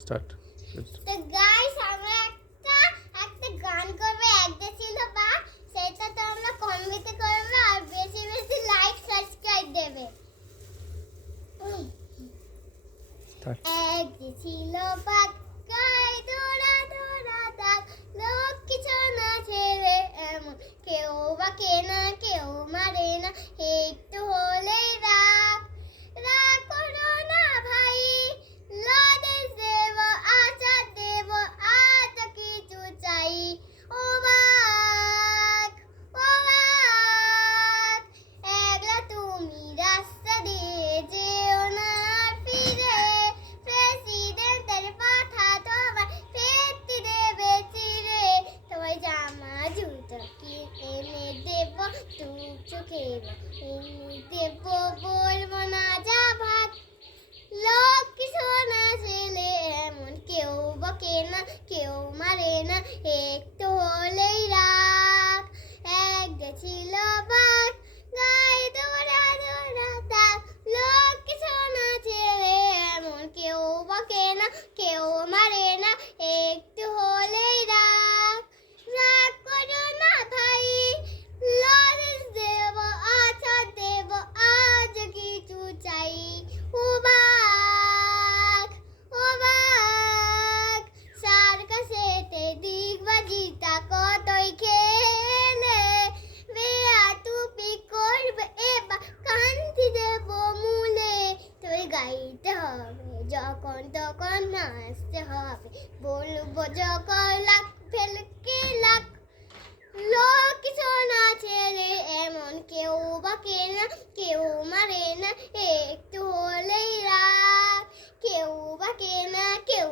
Start. তো guys আমরা একটা গান করব একটা ছিল বা সেটা তোমরা কমেন্ট করবে আর বেশি বেশি লাইক সাবস্ক্রাইব দেবে। স্টার্ট। একটা ছিল বাঘ গায়ে দৌড়া দৌড়া দাগ লক্ষ্মী ছানা ছেলে এমন কেউ বা কেনা কেউ মারে না একটু হলেই রাগ রাগ করো না ভাই লদেশ দেব আচার দেব আজ কিছু চাই ও বাঘ একলা তুমি রাস্তা দিয়ে যেও না ফিরে প্রেসিডেন্টের পাঠা তোমার ফেরতি দেবে চিরে তোমার জামা জুতো কি এনে দেব তুই চোখে এনে দেব বলবো না যা ভাগ লক্ষ্মী সোনা ছেলে এমন কেউ বকে না কেউ মারে না একটু হলেই রাগ একটা ছিল বাঘ গায়ে দৌড়া দৌড়া দাগ লক্ষ্মী সোনা ছেলে এমন কেউ বকে না কেউ মারে না একটু হলেই রাগ রাগ করো না ভাই লরেন্স দেব আচার দেব আজ কিছু চাই ও বাঘ সার্কাসেতে দিগবাজিতা কতই খেলে বেয়া টুপি করবে এবার কান্তি দেব মূলে তুই গাইতে হবে যখন তখন নাচতে হবে বলবো যখন লাখ ফেলকে লাখ লক্ষ্মী সোনা ছেলে এমন কেউ বাকে না কেউ মারে না একটু হলেই রাগ কেউ বাকে না কেউ